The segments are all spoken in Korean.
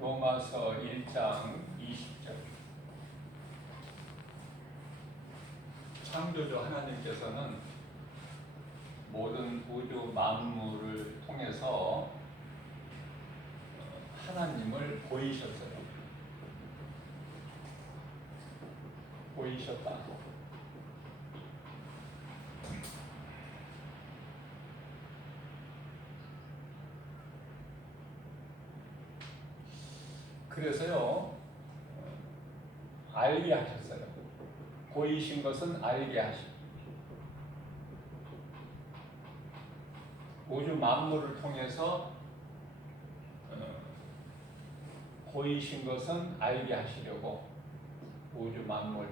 로마서 1장 20절. 창조주 하나님께서는 모든 우주 만물을 통해서 하나님을 보이셨어요. 보이셨다. 그래서요, 알게 하셨어요. 보이신 것은 알게 하시고, 우주 만물을 통해서 보이신 것은 알게 하시려고 우주 만물.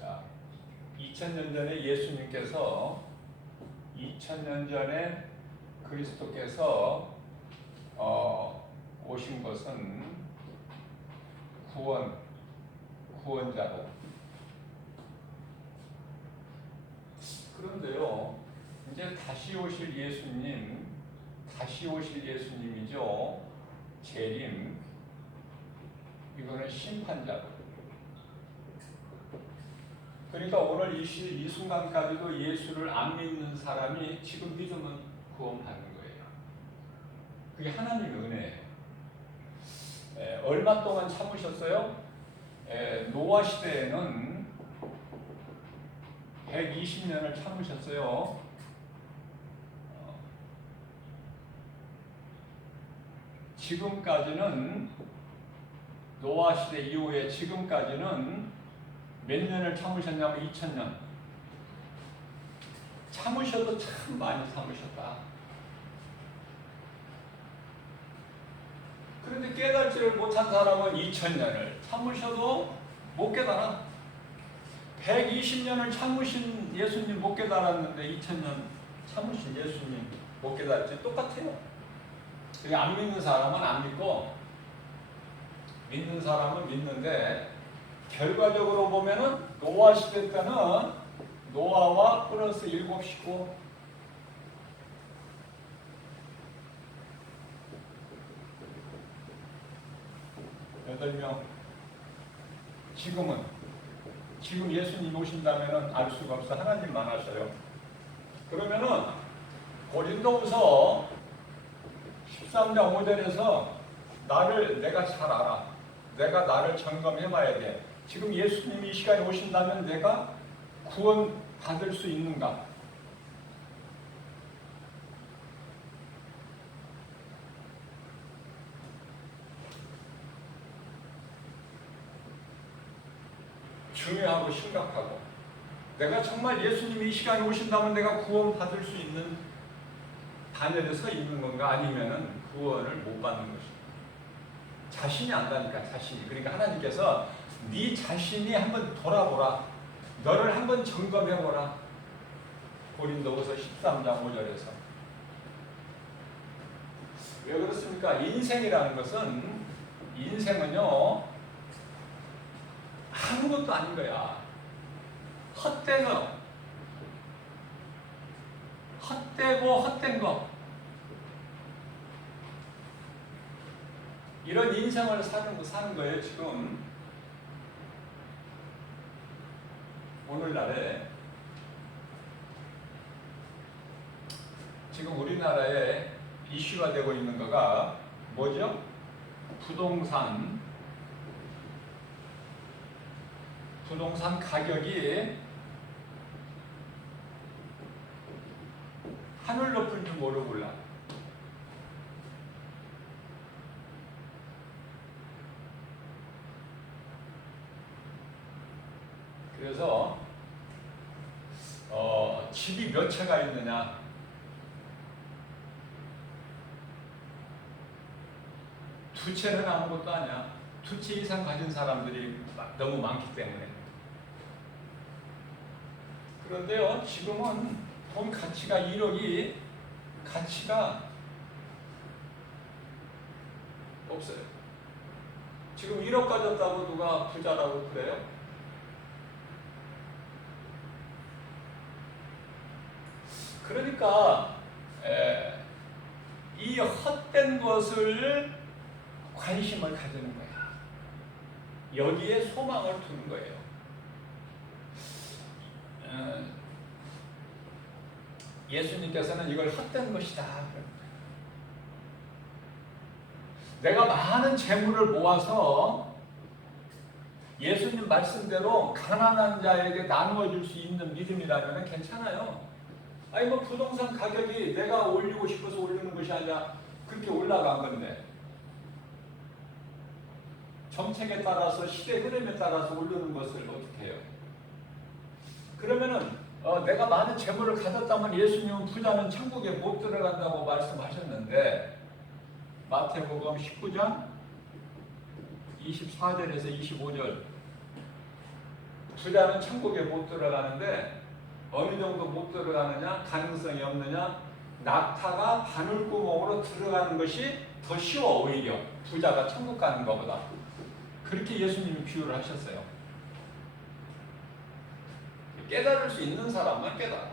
자, 2000년 전에 예수님께서 2000년 전에 그리스도께서 오신 것은 구원자로. 그런데요, 이제 다시 오실 예수님이죠. 재림. 이거는 심판자로. 그러니까 오늘 이 순간까지도 예수를 안 믿는 사람이 지금 믿으면 구원받는 거예요. 그게 하나님의 은혜예요. 얼마 동안 참으셨어요? 노아 시대에는 120년을 참으셨어요. 지금까지는 노아 시대 이후에 지금까지는 몇 년을 참으셨냐면 2000년. 참으셔도 참 많이 참으셨다. 그런데 깨달지를 못한 사람은 2000년을 참으셔도 못 깨달아. 120년을 참으신 예수님 못 깨달았는데 2000년 참으신 예수님 못 깨달았지. 똑같아요. 안 믿는 사람은 안 믿고 믿는 사람은 믿는데, 결과적으로 보면은 노아 시대 때는 노아와 플러스 7 식구, 여덟 명. 지금 예수님 오신다면은 알 수가 없어. 하나님만 아셔요. 그러면은 고린도후서 13장 5절에서 내가 잘 알아. 내가 나를 점검해봐야 돼. 지금 예수님이 이 시간에 오신다면 내가 구원 받을 수 있는가? 중요하고 심각하고, 내가 정말 예수님이 이 시간에 오신다면 내가 구원 받을 수 있는 단열에 서 있는 건가? 아니면은 구원을 못 받는 것인가? 자신이 안다니까, 자신이. 그러니까 하나님께서 네 자신이 한번 돌아보라. 너를 한번 점검해보라. 고린도후서 13장 5절에서. 왜 그렇습니까? 인생은요 아무것도 아닌 거야. 헛된 거. 이런 인생을 사는 거예요, 지금. 오늘날에 지금 우리나라에 이슈가 되고 있는 거가 뭐죠? 부동산 가격이 하늘 높은 줄 모르고라. 그래서 집이 몇 채가 있느냐? 두 채는 아무것도 아니야. 두 채 이상 가진 사람들이 너무 많기 때문에. 그런데요, 지금은 돈 가치가 1억이 가치가 없어요. 지금 1억 가졌다고 누가 부자라고 그래요? 그러니까 이 헛된 것을 관심을 가지는 거야. 여기에 소망을 두는 거예요. 예수님께서는 이걸 헛된 것이다. 내가 많은 재물을 모아서 예수님 말씀대로 가난한 자에게 나누어 줄 수 있는 믿음이라면 괜찮아요. 아니 뭐 부동산 가격이 내가 올리고 싶어서 올리는 것이 아니라 그렇게 올라간 건데 정책에 따라서 시대 흐름에 따라서 오르는 것을 어떻게 해요? 그러면은 내가 많은 재물을 가졌다면 예수님은 부자는 천국에 못 들어간다고 말씀하셨는데 마태복음 19장 24절에서 25절 부자는 천국에 못 들어가는데 어느 정도 못 들어가느냐? 가능성이 없느냐? 낙타가 바늘구멍으로 들어가는 것이 더 쉬워. 오히려 부자가 천국 가는 것보다. 그렇게 예수님이 비유를 하셨어요. 깨달을 수 있는 사람만 깨달아.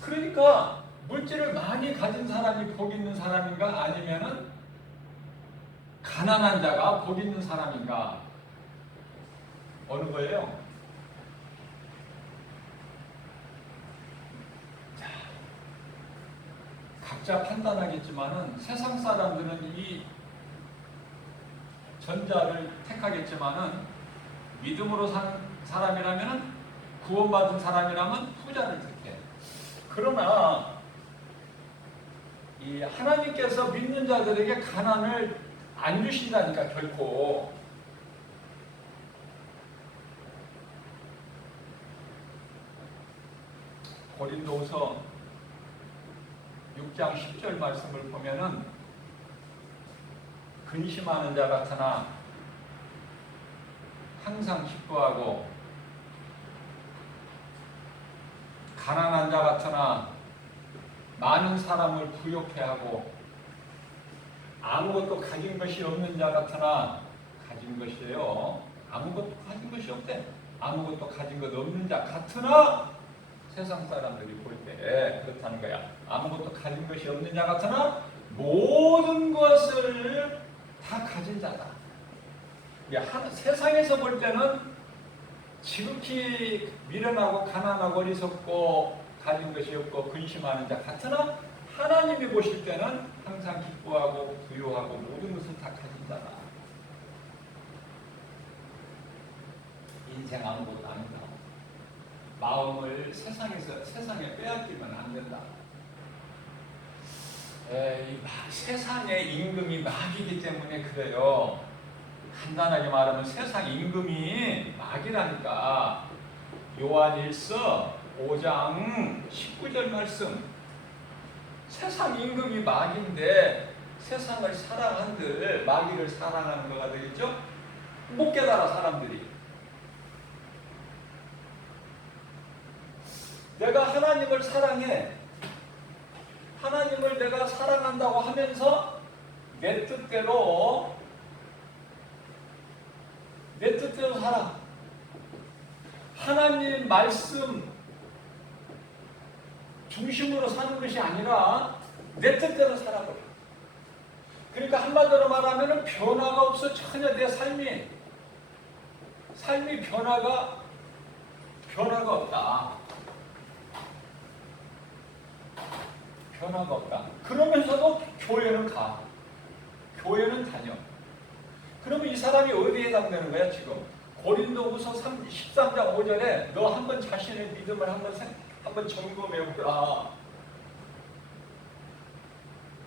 그러니까 물질을 많이 가진 사람이 복 있는 사람인가 아니면은 가난한 자가 복 있는 사람인가 어느 거예요? 자, 각자 판단하겠지만은 세상 사람들은 이 전자를 택하겠지만은 믿음으로 산 사람이라면은 구원받은 사람이라면 후자를 택해. 그러나 이 하나님께서 믿는 자들에게 가난을 안 주신다니까 결코. 고린도후서 6장 10절 말씀을 보면은 근심하는 자 같으나 항상 기뻐하고 가난한 자 같으나 많은 사람을 부욕해 하고 아무것도 가진 것이 없는 자 같으나 가진 것이에요. 아무것도 가진 것이 없대. 아무것도 가진 것 없는 자 같으나 세상 사람들이 볼 때 그렇다는 거야. 아무것도 가진 것이 없는 자 같으나 모든 것을 다 가진 자다. 세상에서 볼 때는 지극히 미련하고 가난하고 어리석고 가진 것이 없고 근심하는 자 같으나 하나님이 보실 때는 항상 기뻐하고 부유하고 모든 것을 다 가진 자다. 인생 아무것도 아니다. 마음을 세상에 빼앗기면 안 된다. 세상의 임금이 마귀이기 때문에 그래요. 간단하게 말하면 세상 임금이 마귀라니까. 요한일서 5장 19절 말씀. 세상 임금이 마귀인데 세상을 사랑한들 마귀를 사랑하는 거가 되겠죠? 못 깨달아 사람들이. 내가 하나님을 사랑해. 하나님을 내가 사랑한다고 하면서 내 뜻대로 살아. 하나님 말씀 중심으로 사는 것이 아니라 내 뜻대로 살아버려. 그러니까 한마디로 말하면 변화가 없어. 전혀 내 삶이 변화가 없다. 변화가 없다. 그러면서도 교회는 가. 교회는 다녀. 그러면 이 사람이 어디에 해당되는 거야 지금? 고린도후서 13장 5절에 너 한번 자신의 믿음을 한번 점검해보라.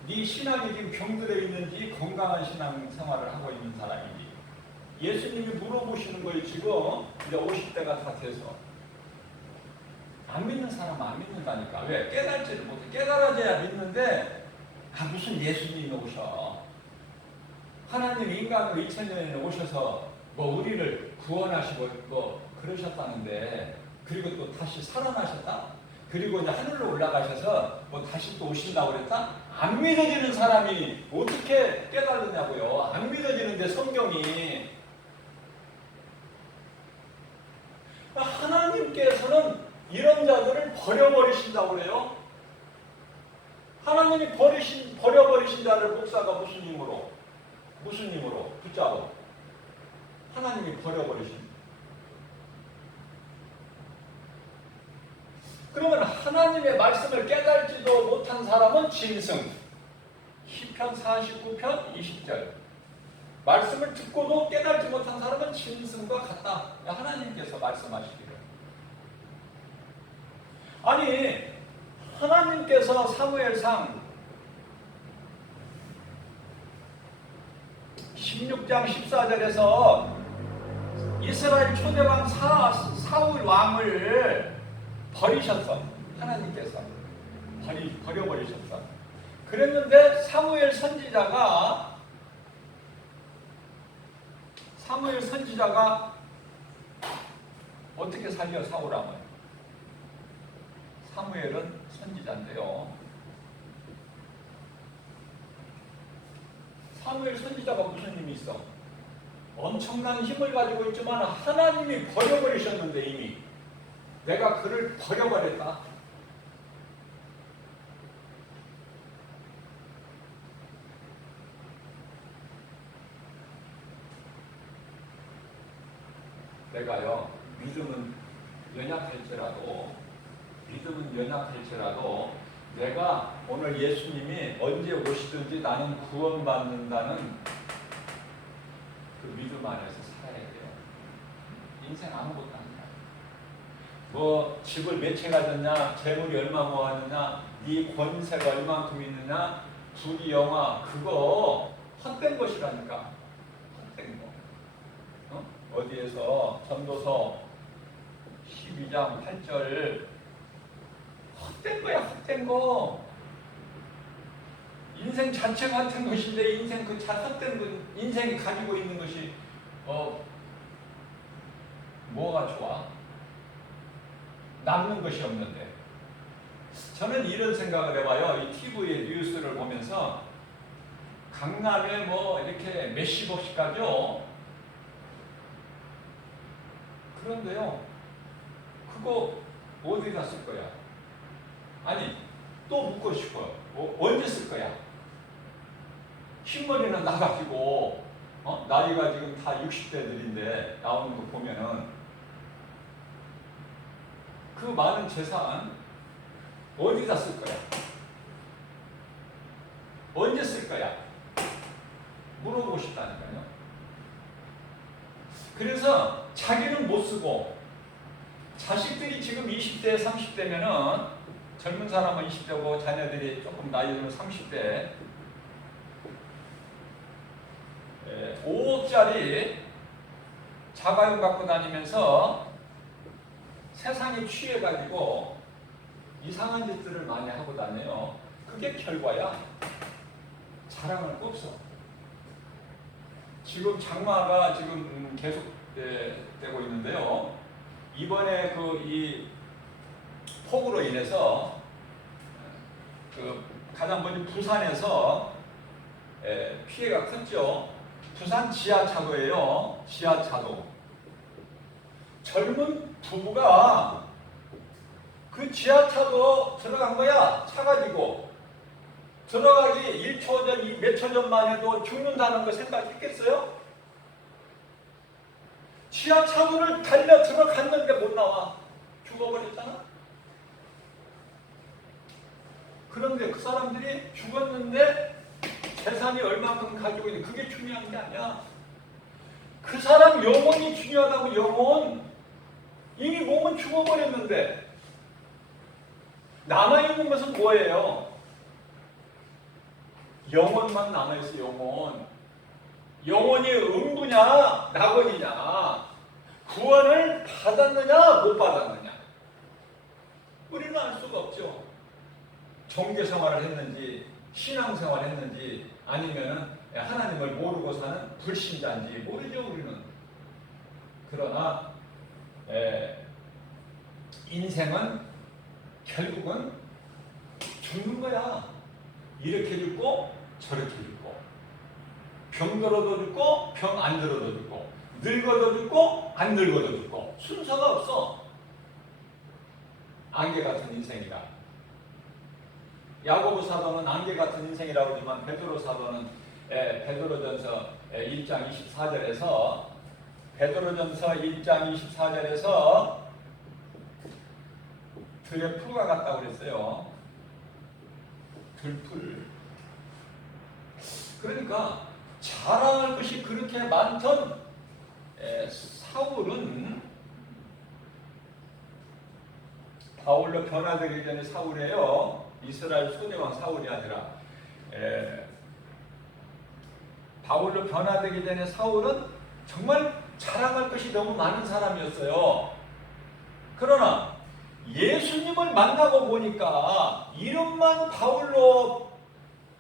네 신앙이 지금 병들어 있는지 건강한 신앙 생활을 하고 있는 사람인지. 예수님이 물어보시는 거예요 지금. 이제 50대가 다 돼서. 안 믿는 사람은 안 믿는다니까. 왜? 깨달지를 못해. 깨달아져야 믿는데 무슨 예수님이 오셔. 하나님 인간으로 2000년에 오셔서 뭐 우리를 구원하시고 뭐 그러셨다는데 그리고 또 다시 살아나셨다? 그리고 이제 하늘로 올라가셔서 뭐 다시 또 오신다고 그랬다? 안 믿어지는 사람이 어떻게 깨달으냐고요. 안 믿어지는데 성경이 하나님께서는 이런 자들을 버려버리신다고 그래요. 하나님이 버려버리신 자를 목사가 무슨 힘으로 붙잡아? 하나님이 버려버리신. 그러면 하나님의 말씀을 깨달지도 못한 사람은 짐승. 시편 49편 20절. 말씀을 듣고도 깨달지 못한 사람은 짐승과 같다. 하나님께서 말씀하시기를. 아니, 하나님께서 사무엘상 16장 14절에서 이스라엘 초대왕 사울 왕을 버리셨어. 하나님께서 버려버리셨어. 그랬는데 사무엘 선지자가 어떻게 살려 사울 왕을? 사무엘은 선지자인데요. 사무엘 선지자가 무슨 힘이 있어? 엄청난 힘을 가지고 있지만 하나님이 버려버리셨는데 이미 내가 그를 버려버렸다. 내가요, 믿음은 연약할지라도 내가 오늘 예수님이 언제 오시든지 나는 구원받는다는 그 믿음 안에서 살아야 돼요. 인생 아무것도 아니야. 뭐 집을 몇 채 가졌냐, 재물이 얼마 모았느냐, 네 권세가 얼만큼 있느냐, 부귀 영화, 그거 헛된 것이라니까. 헛된 거. 어디에서 전도서 12장 8절 헛된 거야, 헛된 거. 인생 자체가 헛된 것인데 인생 그 헛된 것, 인생이 가지고 있는 것이 뭐가 좋아? 남는 것이 없는데. 저는 이런 생각을 해봐요. 이 TV의 뉴스를 보면서 강남에 뭐 이렇게 몇십억씩 가죠. 그런데요, 그거 어디다 쓸 거야? 아니, 또 묻고 싶어요. 언제 쓸 거야? 흰머리는 나가지고 나이가 지금 다 60대들인데 나오는 거 보면은 그 많은 재산 어디다 쓸 거야? 언제 쓸 거야? 물어보고 싶다니까요. 그래서 자기는 못 쓰고 자식들이 지금 20대, 30대면은 젊은 사람은 20대고 자녀들이 조금 나이 들면 30대 5억짜리 자가용 갖고 다니면서 세상에 취해가지고 이상한 짓들을 많이 하고 다녀요. 그게 결과야. 자랑할 거 없어. 지금 장마가 지금 계속 되고 있는데요. 이번에 이 폭우로 인해서 가장 먼저 부산에서 피해가 컸죠. 부산 지하차도예요. 지하차도. 젊은 부부가 그 지하차도 들어간 거야. 차 가지고. 들어가기 1초 전, 몇 초 전만 해도 죽는다는 거 생각했겠어요? 지하차도를 달려 들어갔는데 못 나와. 죽어버렸잖아? 그런데 그 사람들이 죽었는데 재산이 얼마큼 가지고 있는, 그게 중요한 게 아니야. 그 사람 영혼이 중요하다고. 영혼. 이미 몸은 죽어버렸는데 남아있는 것은 뭐예요? 영혼만 남아있어. 영혼. 영혼이 음부냐 낙원이냐, 구원을 받았느냐 못 받았느냐, 우리는 알 수가 없죠. 종교생활을 했는지 신앙생활을 했는지 아니면 하나님을 모르고 사는 불신자인지 모르죠. 우리는. 그러나 인생은 결국은 죽는 거야. 이렇게 죽고 저렇게 죽고, 병 들어도 죽고 병 안 들어도 죽고, 늙어도 죽고 안 늙어도 죽고, 순서가 없어. 안개 같은 인생이다. 야고보 사도는 안개 같은 인생이라고 하지만 베드로 사도는 베드로전서 1장 24절에서 베드로전서 1장 24절에서 들의 풀과 같다고 그랬어요. 들풀. 그러니까 자랑할 것이 그렇게 많던 사울은 바울로 변화되기 전에 사울이에요. 이스라엘 초대왕 사울이 아니라 바울로 변화되기 전에 사울은 정말 자랑할 것이 너무 많은 사람이었어요. 그러나 예수님을 만나고 보니까 이름만 바울로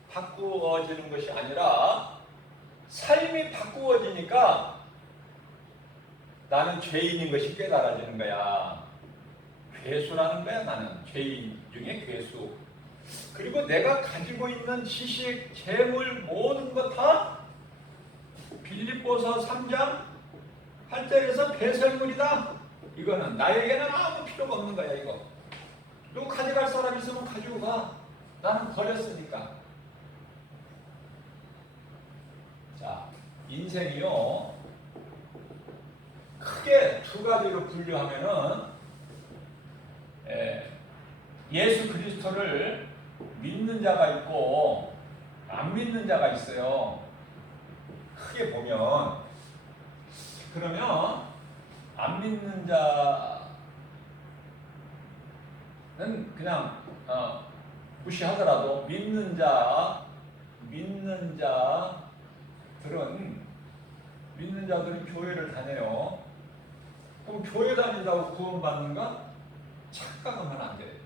바꾸어지는 것이 아니라 삶이 바꾸어지니까 나는 죄인인 것이 깨달아지는 거야. 괴수라는 거야. 나는 죄인 중에 괴수. 그리고 내가 가지고 있는 지식, 재물 모든 것 다 빌립보서 3장 8절에서 배설물이다. 이거는 나에게는 아무 필요가 없는 거야. 이거 누구 가져갈 사람 있으면 가지고 가. 나는 버렸으니까. 자, 인생이요 크게 두 가지로 분류하면은 예수 그리스도를 믿는 자가 있고 안 믿는 자가 있어요. 크게 보면 그러면 안 믿는 자는 그냥 무시하더라도 믿는 자들은 교회를 다녀요. 그럼 교회 다닌다고 구원받는가? 착각하면 안 돼.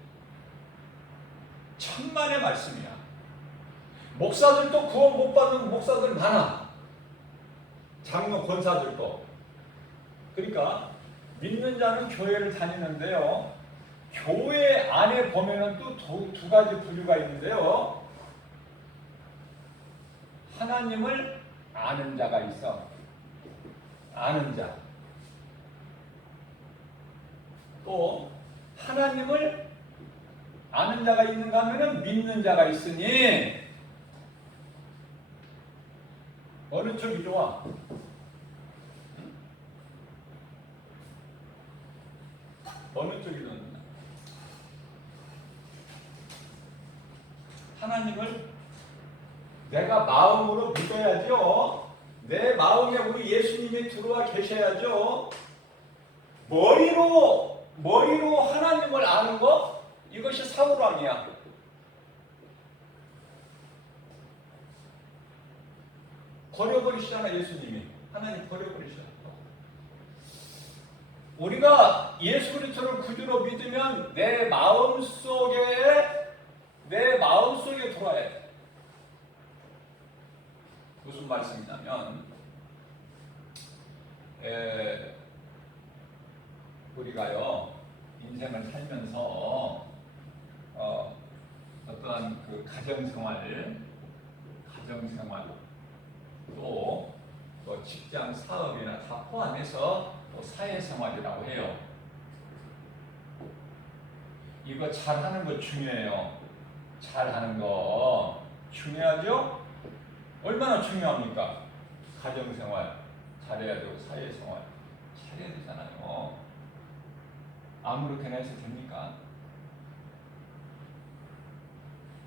천만의 말씀이야. 목사들도 구원 못 받는 목사들 많아. 장로 권사들도. 그러니까 믿는 자는 교회를 다니는데요. 교회 안에 보면은 또 두 가지 부류가 있는데요. 하나님을 아는 자가 있어. 아는 자. 또 하나님을 아는 자가 있는가 하면은 믿는 자가 있으니 어느 쪽이 좋아? 어느 쪽이 좋나? 하나님을 내가 마음으로 믿어야죠. 내 마음에 우리 예수님이 들어와 계셔야죠. 머리로 하나님을 아는 거? 이것이 사울왕이야. 버려버리시잖아. 예수님이. 하나님 버려버리시잖아. 우리가 예수 그리스도를 구주로 믿으면 내 마음속에 들어와야 돼. 무슨 말씀이냐면 우리가요 인생을 살면서 어떠한 그 가정생활 또 직장 사업이나 다 포함해서 또 사회생활이라고 해요. 이거 잘하는 거 중요해요. 잘하는 거 중요하죠? 얼마나 중요합니까? 가정생활 잘해야 되고 사회생활 잘해야 되잖아요. 아무렇게나 해서 됩니까?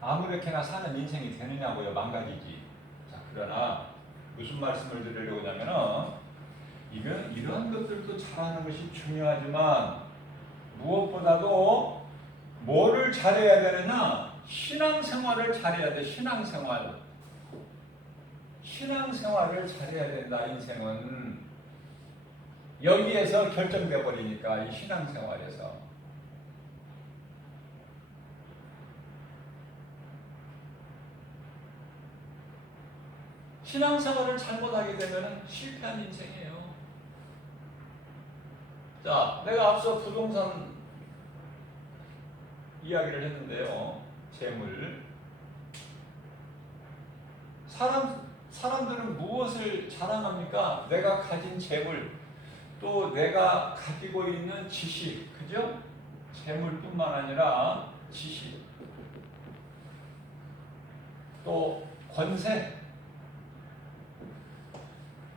아무렇게나 사는 인생이 되느냐고요. 망가지지. 자, 그러나 무슨 말씀을 드리려고 하냐면은 이러한 것들도 잘하는 것이 중요하지만 무엇보다도 뭐를 잘해야 되느냐? 신앙생활을 잘해야 돼. 신앙생활을 잘해야 된다. 인생은 여기에서 결정돼 버리니까 이 신앙생활에서 신앙생활을 잘못하게 되면 실패한 인생이에요. 자, 내가 앞서 부동산 이야기를 했는데요. 재물. 사람들은 무엇을 자랑합니까? 내가 가진 재물, 또 내가 가지고 있는 지식, 그죠? 재물뿐만 아니라 지식, 또 권세,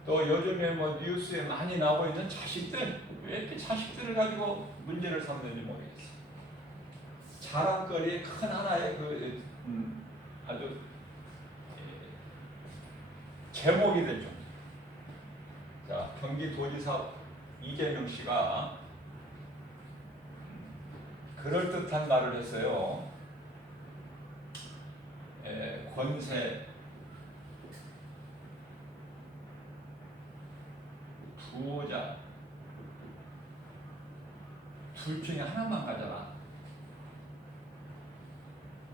또 요즘에 뭐 뉴스에 많이 나오고 있는 자식들, 왜 이렇게 자식들을 가지고 문제를 삼는지 모르겠어요. 자랑거리의 큰 하나의 아주 제목이 될 정도. 자, 경기도지사 이재명 씨가 그럴듯한 말을 했어요. 권세, 부자 둘 중에 하나만 가져라.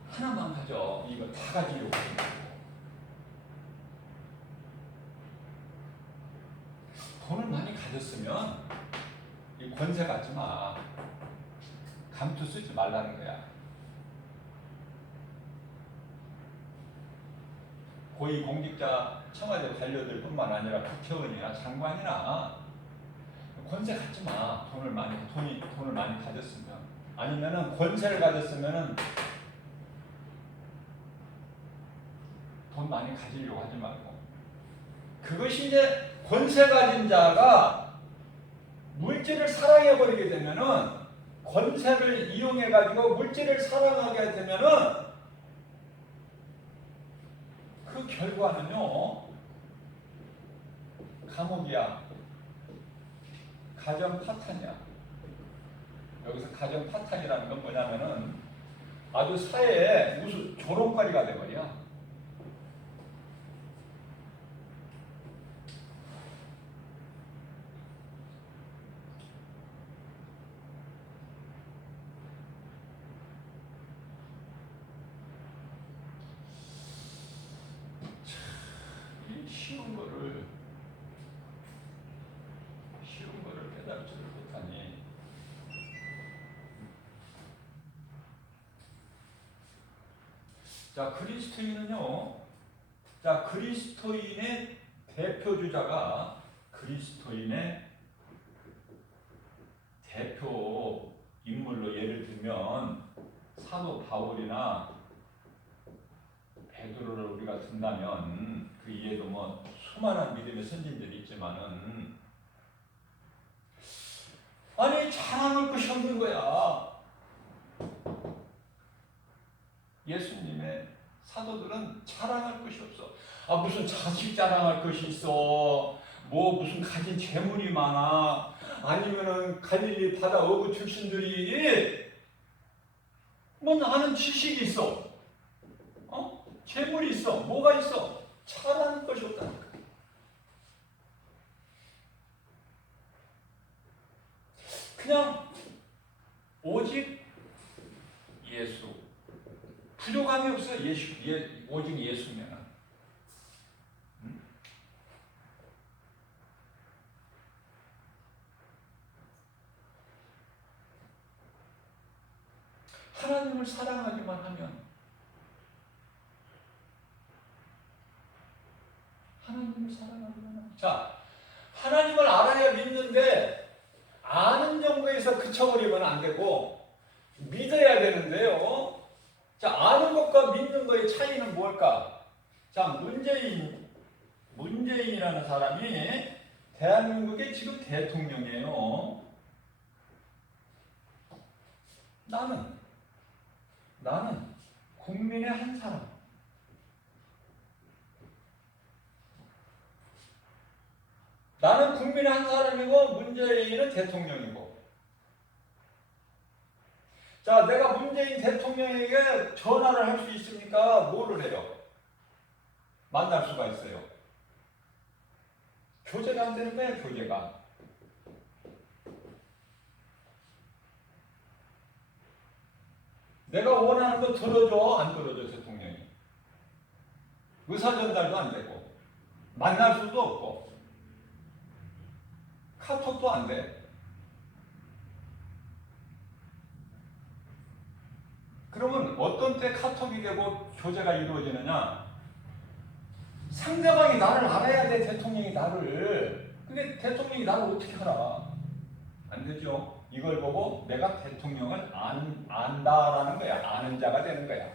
하나만 가져. 이거 다 가지려고 하는 거고. 돈을 많이 가졌으면 이 권세 갖지 마. 감투 쓰지 말라는 거야. 고위공직자 청와대 관료들 뿐만 아니라 국회의원이나 장관이나 권세 갖지 마. 돈을 많이 가졌으면. 아니면은 권세를 가졌으면은 돈 많이 가지려고 하지 말고. 그것이 이제 권세 가진 자가 물질을 사랑해버리게 되면은, 권세를 이용해가지고 물질을 사랑하게 되면은 그 결과는요, 감옥이야. 가정 파탄이야. 여기서 가정 파탄이라는 건 뭐냐면은 아주 사회에 무슨 조롱거리가 돼버려. 쉬운 거를 깨닫지를 못하니. 자, 그리스도인은요, 자, 그리스도인의 대표주자가, 그리스도인의 대표 인물로 예를 들면 사도 바울이나 베드로를 우리가 든다면, 그 이에도 뭐 수많은 믿음의 선진들이 있지만은, 아니 자랑할 것이 없는 거야. 예수님의 사도들은 자랑할 것이 없어. 아, 무슨 자식 자랑할 것이 있어. 뭐 무슨 가진 재물이 많아. 아니면은 갈릴리 바다 어부 출신들이 뭐 아는 지식이 있어. 재물이 있어. 뭐가 있어? 자랑할 것이 없다니까. 그냥 오직 예수. 부족함이 없어. 오직 예수면. 하나님을 사랑하기만 하면, 하나님을 사랑하기만 하면, 자, 하나님을 알아야 믿는데 아는 정도에서 그쳐버리면 안 되고 믿어야 되는데요. 자, 아는 것과 믿는 것의 차이는 뭘까? 자, 문재인이라는 사람이 대한민국의 지금 대통령이에요. 나는 국민의 한 사람. 나는 국민의 한 사람이고 문재인은 대통령이고. 자, 내가 문재인 대통령에게 전화를 할 수 있습니까? 뭐를 해요? 만날 수가 있어요. 교제가 안 되는 거야, 교제가. 내가 원하는 거 들어줘, 안 들어줘, 대통령이. 의사전달도 안 되고, 만날 수도 없고, 카톡도 안 돼. 그러면 어떤 때 카톡이 되고 교제가 이루어지느냐? 상대방이 나를 알아야 돼, 대통령이 나를. 근데 대통령이 나를 어떻게 알아? 안 되죠. 이걸 보고 내가 대통령을 안다라는 거야. 아는 자가 되는 거야.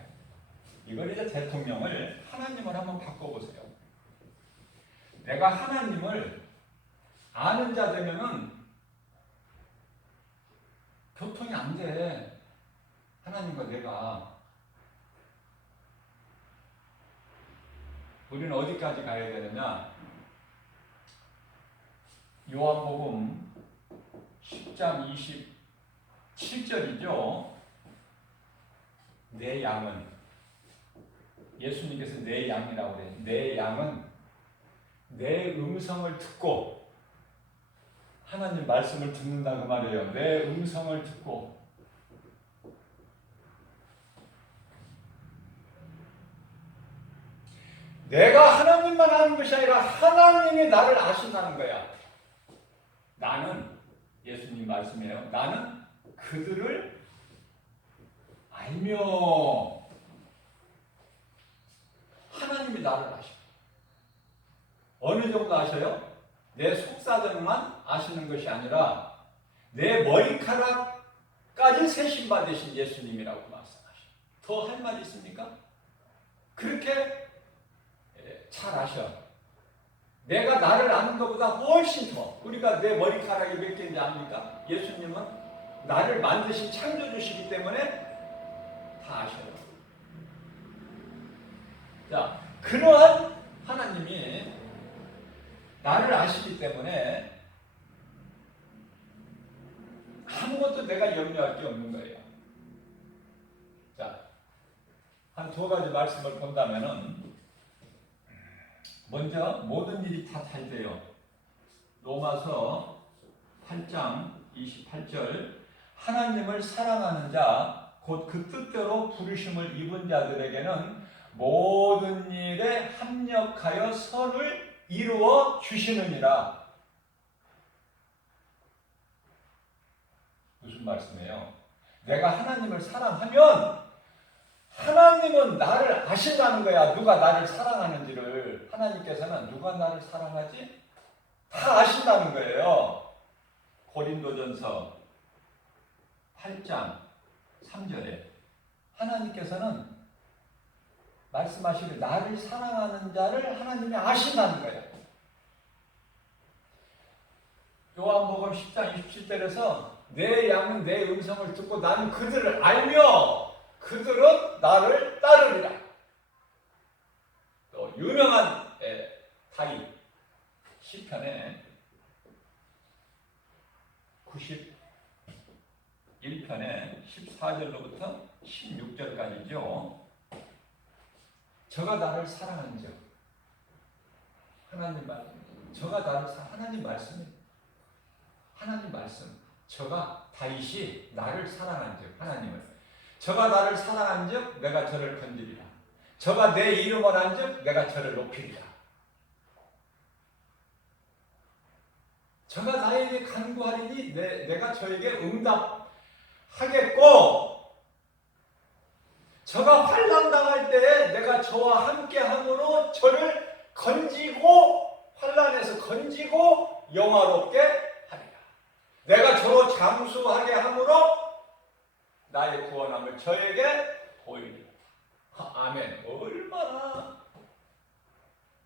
이걸 이제 대통령을 하나님을 한번 바꿔보세요. 내가 하나님을 아는 자 되면은 교통이 안 돼. 하나님과 내가. 우리는 어디까지 가야 되느냐? 요한복음 10장 27절이죠. 내 양은, 예수님께서 내 양이라고 그래요. 내 양은 내 음성을 듣고, 하나님 말씀을 듣는다 그 말이에요. 내 음성을 듣고. 내가 하나님만 아는 것이 아니라 하나님이 나를 아신다는 거야. 나는, 예수님 말씀이에요. 나는 그들을 알며, 하나님이 나를 아셔. 어느 정도 아셔요? 내 속사정만 아시는 것이 아니라 내 머리카락까지 세심받으신 예수님이라고 말씀하셔. 더 할 말이 있습니까? 그렇게 잘 아셔. 내가 나를 아는 것보다 훨씬 더. 우리가 내 머리카락이 몇 개인지 압니까? 예수님은 나를 만드신 창조주시기 때문에 다 아셔요. 자, 그러한 하나님이 나를 아시기 때문에 아무것도 내가 염려할 게 없는 거예요. 자, 한 두 가지 말씀을 본다면은, 먼저 모든 일이 다 잘 돼요. 로마서 8장 28절, 하나님을 사랑하는 자, 곧 그 뜻대로 부르심을 입은 자들에게는 모든 일에 합력하여 선을 이루어 주시느니라. 무슨 말씀이에요? 내가 하나님을 사랑하면 하나님은 나를 아신다는 거야. 누가 나를 사랑하는지를. 하나님께서는 누가 나를 사랑하지? 다 아신다는 거예요. 고린도전서 8장 3절에 하나님께서는 말씀하시길 나를 사랑하는 자를 하나님이 아신다는 거예요. 요한복음 10장 27절에서 내 양은 내 음성을 듣고 나는 그들을 알며 그들은 나를 따르리라. 또 유명한 다윗 시편에 91편에 14절로부터 16절까지죠. 저가 나를 사랑한즉, 하나님 말씀, 저가 나를 하나님 말씀이에요. 하나님 말씀. 저가 다윗이 나를 사랑한즉, 하나님을, 저가 나를 사랑한즉 내가 저를 건지리라. 저가 내 이름을 한즉 내가 저를 높이리라. 저가 나에게 간구하리니 내가 저에게 응답하겠고, 저가 환난 당할 때에 내가 저와 함께 함으로 저를 건지고, 환난에서 건지고 영화롭게 하리라. 내가 저로 장수하게 함으로 나의 구원함을 저에게 보이리라. 아멘.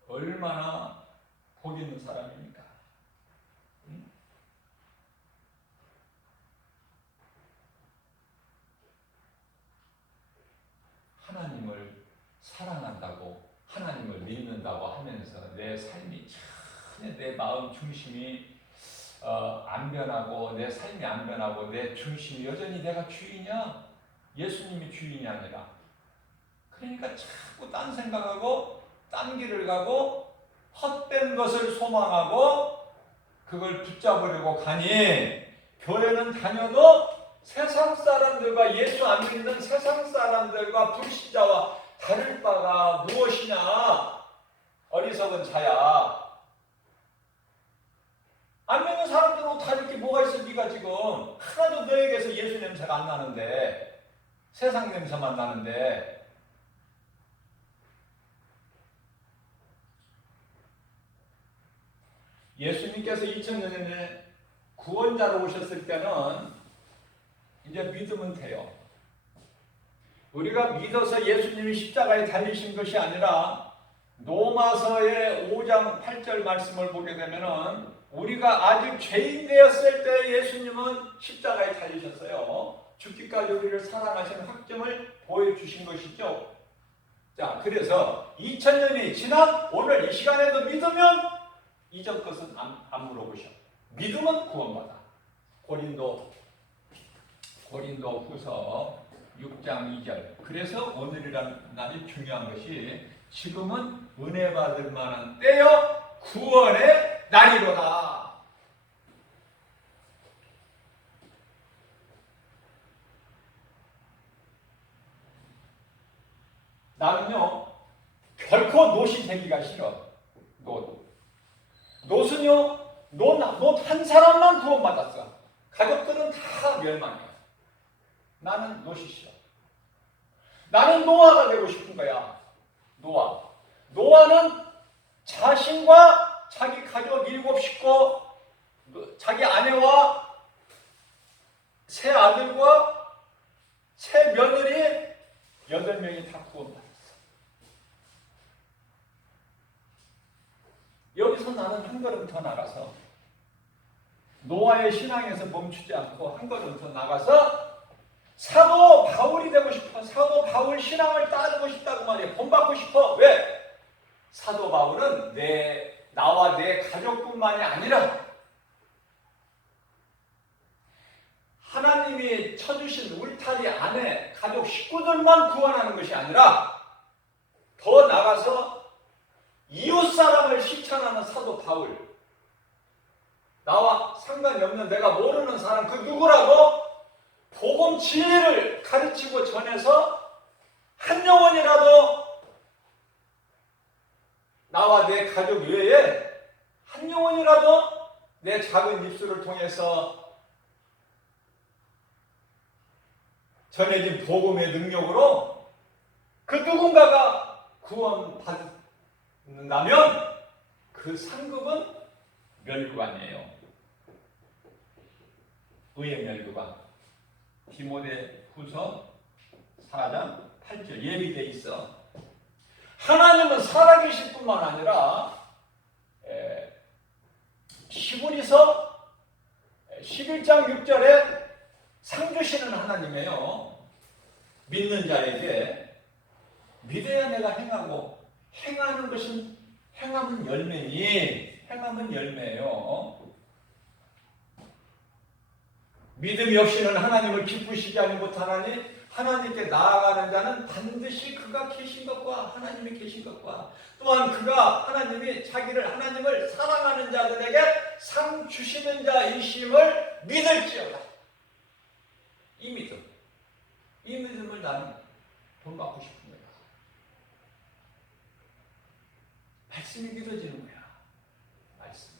얼마나 복 있는 사람입니까? 하나님을 사랑한다고, 하나님을 믿는다고 하면서 내 삶이 전혀, 내 마음 중심이 안 변하고, 내 삶이 안 변하고, 내 중심이 여전히 내가 주인이야, 예수님이 주인이 아니라, 그러니까 자꾸 딴 생각하고 딴 길을 가고 헛된 것을 소망하고 그걸 붙잡으려고 가니, 교회는 다녀도 세상 사람들과, 예수 안 믿는 세상 사람들과 불신자와 다를 바가 무엇이냐? 어리석은 자야. 안 믿는 사람들하고 다를 게 뭐가 있어? 네가 지금 하나도 너에게서 예수 냄새가 안 나는데, 세상 냄새만 나는데. 예수님께서 2000년 전에 구원자로 오셨을 때는 이제 믿으면 돼요. 우리가 믿어서 예수님이 십자가에 달리신 것이 아니라 로마서의 5장 8절 말씀을 보게 되면은 우리가 아직 죄인 되었을 때 예수님은 십자가에 달리셨어요. 죽기까지 우리를 사랑하시는 확증을 보여주신 것이죠. 자, 그래서 2000년이 지난 오늘 이 시간에도 믿으면 이전 것은 안 물어보셔. 믿으면 구원받아. 고린도 후서 6장 2절. 그래서 오늘이라는 날이 중요한 것이 지금은 은혜 받을 만한 때여 구원의 날이로다. 나는요 결코 노시 되기가 싫어. 노는요 노 한 사람만 구원받았어. 가족들은 다 멸망해. 나는 노시 싫어. 나는 노아가 되고 싶은 거야. 노아는 자신과 자기 가족 7식구, 자기 아내와 세 아들과 세 며느리 8명이 다 구원받았어. 여기서 나는 한 걸음 더 나가서 노아의 신앙에서 멈추지 않고 한 걸음 더 나가서 사도 바울이 되고 싶어. 사도 바울 신앙을 따르고 싶다고 말이에요. 본받고 싶어. 왜? 사도 바울은 나와 내 가족뿐만이 아니라 하나님이 쳐주신 울타리 안에 가족 식구들만 구원하는 것이 아니라 더 나가서 이웃사람을 실천하는 사도 바울. 나와 상관이 없는 내가 모르는 사람 그 누구라도 복음 진리를 가르치고 전해서 한 영혼이라도 나와 내 가족 외에 한 영혼이라도 내 작은 입술을 통해서 전해진 복음의 능력으로 그 누군가가 구원받는다면 그 상급은 멸구관이에요. 의의 멸구관. 디모데 후서 4장 8절 예비되어 있어. 하나님은 살아계실 뿐만 아니라 시므리서 11장 6절에 상 주시는 하나님이에요. 믿는 자에게 믿어야 내가 행하고 행하는 것은 행하면 열매예요. 믿음이 없이는 하나님을 기쁘시게 하지 못하나니 하나님께 나아가는 자는 반드시 그가 계신 것과 하나님이 계신 것과 또한 그가 하나님을 사랑하는 자들에게 상 주시는 자이심을 믿을지어다. 이 믿음을 나는 본받고 싶은 거야. 말씀이 믿어지는 거야. 말씀.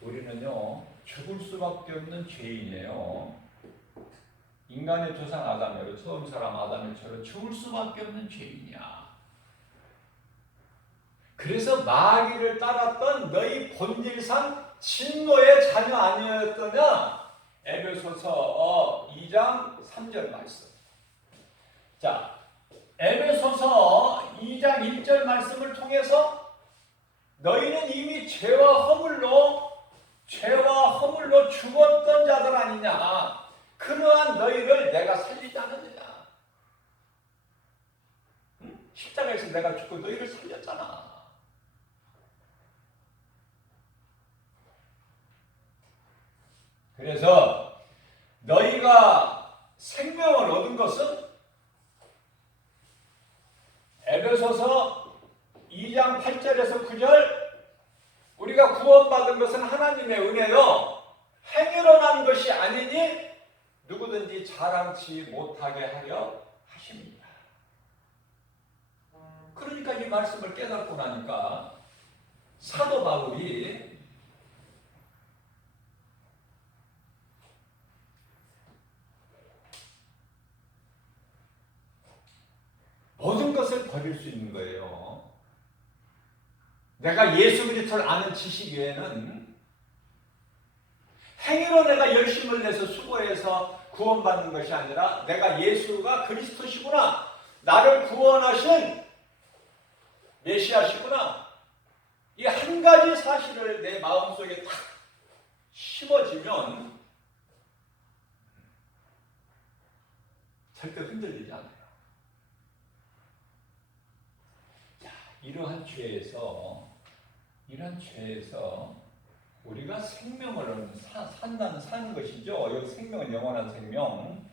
우리는요 죽을 수밖에 없는 죄인이에요. 인간의 조상 아담으로 처음 사람 아담처럼 죽을 수밖에 없는 죄인이야. 그래서 마귀를 따랐던 너희 본질상 진노의 자녀 아니었더냐? 에베소서 2장 3절 말씀. 자, 에베소서 2장 1절 말씀을 통해서 너희는 이미 죄와 허물로 죽었던 자들 아니냐. 그러한 너희를 내가 살리지 않았느냐. 응? 십자가에서 내가 죽고 너희를 살렸잖아. 그래서 너희가 생명을 얻은 것은 에베소서 2장 8절에서 9절 우리가 구원받은 것은 하나님의 은혜요 행위로 난 것이 아니니 누구든지 자랑치 못하게 하려 하십니다. 그러니까 이 말씀을 깨닫고 나니까 사도 바울이 모든 것을 버릴 수 있는 거예요. 내가 예수 그리스도를 아는 지식 외에는 행위로 내가 열심을 내서 수고해서 구원받는 것이 아니라 내가 예수가 그리스도시구나, 나를 구원하신 메시아시구나, 이 한 가지 사실을 내 마음속에 탁 심어지면 절대 흔들리지 않아요. 자, 이러한 죄에서 우리가 생명을 사는 것이죠. 여기 생명은 영원한 생명.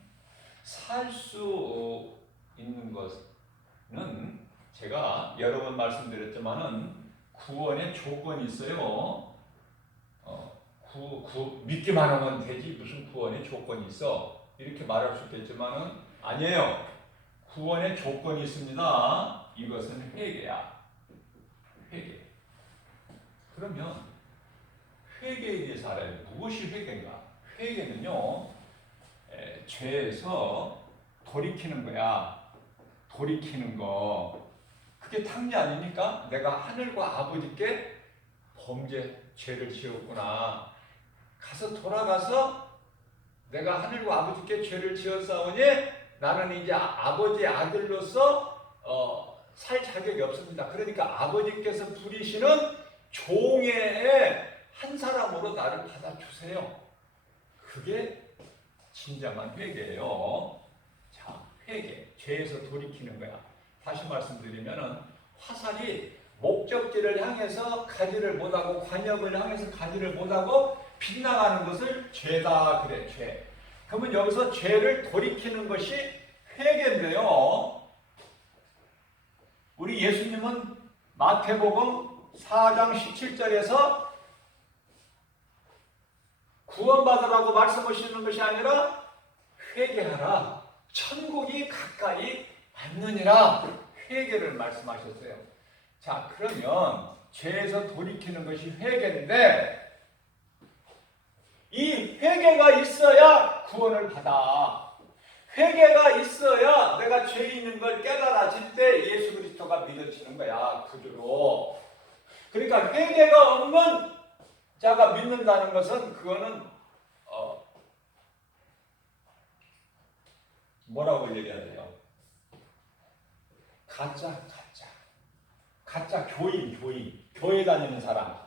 살 수 있는 것은 제가 여러 번 말씀드렸지만은 구원의 조건이 있어요. 믿기만 하면 되지 무슨 구원의 조건이 있어? 이렇게 말할 수 있겠지만은 아니에요. 구원의 조건이 있습니다. 이것은 회개야. 회개. 그러면 회개에 대해서 알아야 돼. 무엇이 회개인가? 회개는요, 죄에서 돌이키는 거야. 돌이키는 거. 그게 탕리 아닙니까? 내가 하늘과 아버지께 죄를 지었구나. 가서 돌아가서 내가 하늘과 아버지께 죄를 지었사오니 나는 이제 아버지의 아들로서 살 자격이 없습니다. 그러니까 아버지께서 부리시는 종의 한 사람으로 나를 받아주세요. 그게 진정한 회개예요. 자, 회개. 죄에서 돌이키는 거야. 다시 말씀드리면은 화살이 목적지를 향해서 가지를 못하고 관역을 향해서 가지를 못하고 빗나가는 것을 죄다 그래. 죄. 그러면 여기서 죄를 돌이키는 것이 회개인데요. 우리 예수님은 마태복음 4장 17절에서 구원받으라고 말씀하시는 것이 아니라 회개하라. 천국이 가까이 왔느니라. 회개를 말씀하셨어요. 자, 그러면 죄에서 돌이키는 것이 회개인데 이 회개가 있어야 구원을 받아. 회개가 있어야 내가 죄 있는 걸 깨달아질 때 예수 그리스도가 믿어지는 거야. 구주로. 그러니까 회개가 없는 자가 믿는다는 것은 그거는 뭐라고 얘기해야 돼요? 가짜 교인. 교회 다니는 사람.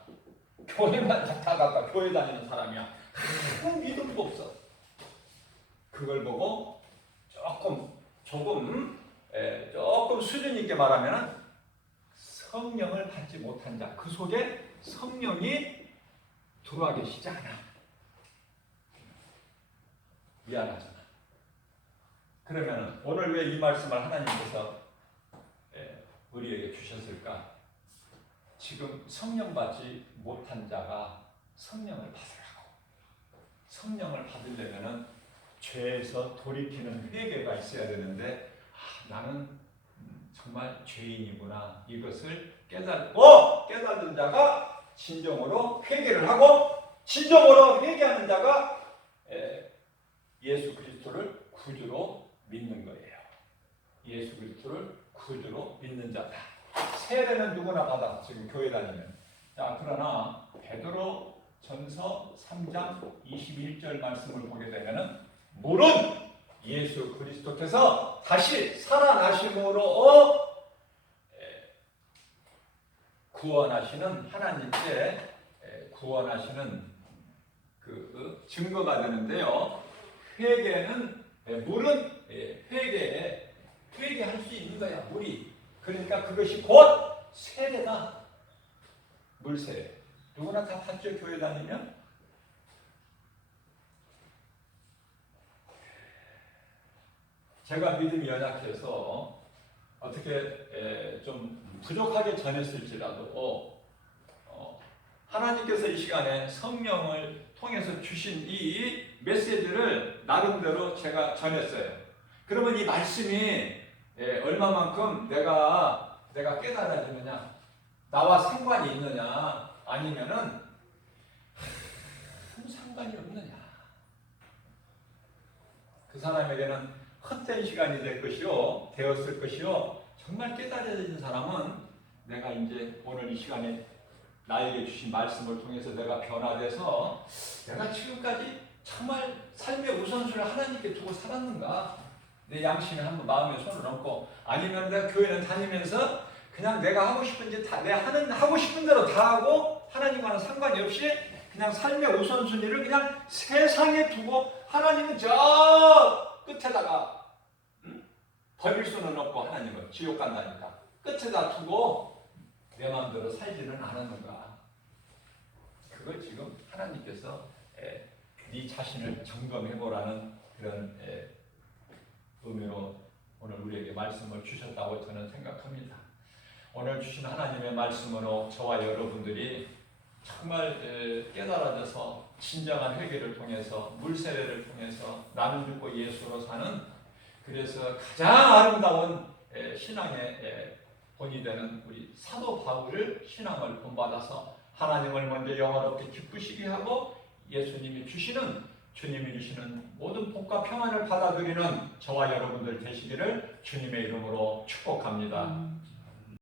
교회만 갔다 교회 다니는 사람이야. 큰 믿음도 없어. 그걸 보고 조금 수준 있게 말하면 성령을 받지 못한 자, 그 속에 성령이 들어와 계시지 않아. 미안하잖아. 그러면 오늘 왜 이 말씀을 하나님께서 우리에게 주셨을까? 지금 성령 받지 못한 자가 성령을 받으라고. 성령을 받으려면은 죄에서 돌이키는 회개가 있어야 되는데 나는 정말 죄인이구나. 이것을 깨닫는 자가 진정으로 회개를 하고 진정으로 회개하는 자가 예수 그리스도를 구주로 믿는 거예요. 예수 그리스도를 구주로 믿는 자다. 세례는 누구나 받아. 지금 교회 다니면. 자, 그러나 베드로 전서 3장 21절 말씀을 보게 되면은 물은 예수 그리스도께서 다시 살아나심으로 구원하시는 하나님께 구원하시는 그 증거가 되는데요. 회개는 물은 회개할 수 있는 거야. 물이. 그러니까 그것이 곧 세례다. 물세례. 누구나 다 받죠. 교회 다니면. 제가 믿음이 연약해서 어떻게 좀 부족하게 전했을지라도 하나님께서 이 시간에 성령을 통해서 주신 이 메시지를 나름대로 제가 전했어요. 그러면 이 말씀이 얼마만큼 내가 깨달아지느냐, 나와 상관이 있느냐, 아니면은 아무 상관이 없느냐. 그 사람에게는 헛된 시간이 될 것이요, 되었을 것이요. 정말 깨달아진 사람은 내가 이제 오늘 이 시간에 나에게 주신 말씀을 통해서 내가 변화돼서 내가 지금까지 정말 삶의 우선순위를 하나님께 두고 살았는가? 내 양심에 한번 마음에 손을 얹고, 아니면 내가 교회는 다니면서 그냥 내가 하고 싶은 일 다, 내가 하고 싶은 대로 다 하고 하나님과는 상관이 없이 그냥 삶의 우선순위를 그냥 세상에 두고 하나님은 저 끝에다가 버릴 수는 없고, 하나님은 지옥 간다니까 끝에다 두고 내 마음대로 살지는 않았는가? 그걸 지금 하나님께서 네 자신을 점검해보라는 그런 의미로 오늘 우리에게 말씀을 주셨다고 저는 생각합니다. 오늘 주신 하나님의 말씀으로 저와 여러분들이 정말 깨달아져서 진정한 회개를 통해서 물세례를 통해서 나는 죽고 예수로 사는, 그래서 가장 아름다운 신앙의 본이 되는 우리 사도 바울을 신앙을 본받아서 하나님을 먼저 영원롭게 기쁘시게 하고 예수님이 주시는, 주님이 주시는 모든 복과 평안을 받아들이는 저와 여러분들 되시기를 주님의 이름으로 축복합니다.